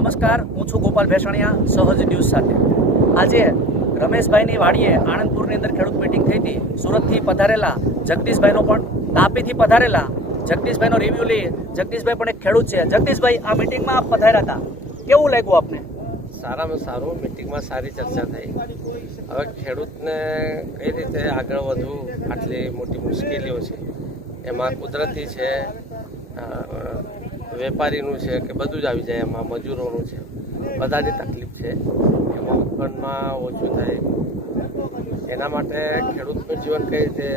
નમસ્કાર, હું છું ગોપાલ ભેસાણીયા, સહજ ન્યૂઝ સાથે. આજે રમેશભાઈની વાડીએ આણંદપુરની અંદર ખેડૂત મિટિંગ થઈ હતી. સુરતથી પધારેલા જગદીશભાઈનો પણ, તાપીથી પધારેલા જગદીશભાઈનો રિવ્યુ લઈ જગદીશભાઈ પણ એક ખેડૂત છે. જગદીશભાઈ, આ મિટિંગમાં આપ પધાર્યા હતા. કેવું લાગ્યું આપને? સારામાં સારું. મિટિંગમાં સારી ચર્ચા થઈ. હવે ખેડૂતને કઈ રીતે આગળ વધવું? આટલી મોટી મુશ્કેલીઓ છે. એમાં કુદરતી છે. વેપારીનું છે કે બધું જ આવી જાય એમાં, મજૂરોનું છે. બધાની તકલીફ છે. એમાં ઉત્પન્નમાં ઓછું થાય. એના માટે ખેડૂતનું જીવન કઈ રીતે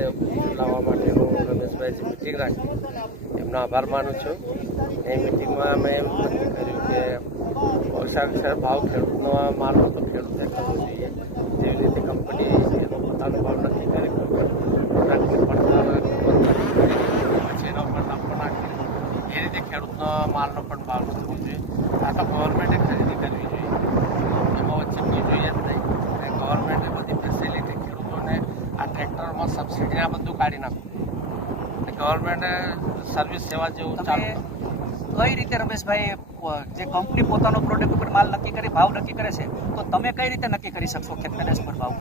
લાવવા માટે હું રમેશભાઈ મિટિંગ રાખી, એમનો આભાર માનું છું. એ મિટિંગમાં અમે એમ નક્કી કર્યું કે ઓછા ભાવ ખેડૂતનો માલ તો ખેડૂતે કરવો જોઈએ. જેવી રીતે માલનો પણ ભાવ કરવો જોઈએ આ તો ગવર્મેન્ટે ખરીદી કરવી જોઈએ. એમાં વચ્ચે જોઈએ જ નહીં. અને ગવર્મેન્ટે બધી ફેસિલિટી ખેડૂતોને આ ટ્રેક્ટરમાં સબસિડી આ બધું કાઢી નાખવું ગવર્મેન્ટે સર્વિસ સેવા જેવું ચાલુ કઈ રીતે રમેશભાઈ જે કંપની પોતાનો પ્રોડક્ટ ઉપર માલ નક્કી કરી ભાવ નક્કી કરે છે તો તમે કઈ રીતે નક્કી કરી શકશો ખેત પેદાશ પર ભાવ?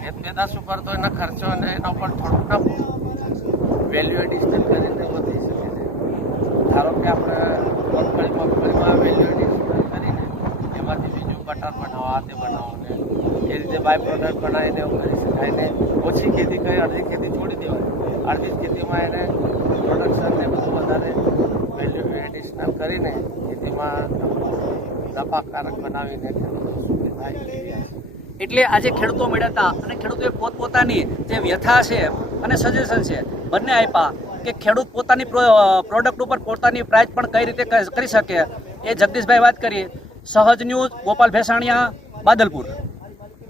ખેત પેદાશ ઉપર તો એના ખર્ચો અને એના ઉપર થોડુંક વેલ્યુ એડિશનલ કરીને વધી ધારો કે આપણે મગફળી મગફળીમાં વેલ્યુ કરીને એમાંથી બીજું બટર બનાવો, આ તે બનાવો ને, એ રીતે બાય પ્રોડક્ટ બનાવીને એવું કરી શકાય ને, ઓછી ખેતી કરી, અડધી ખેતી છોડી દેવાય અડધી ખેતીમાં એને પ્રોડક્શનને બધું વધારે વેલ્યુ એડિશનલ કરીને ખેતીમાં નફાકારક બનાવીને એટલે આજે ખેડૂતો મળ્યા અને ખેડૂતોએ પોતપોતાની જે વ્યથા છે અને સજેશન છે, બંને આપ્યા. કે ખેડૂત પોતાની પ્રોડક્ટ ઉપર પોતાની પ્રાઇસ પણ કઈ રીતે કરી શકે એ જગદીશભાઈ વાત કરી. સહજ ન્યૂઝ ગોપાલ ભેસાણીયા, બાદલપુર.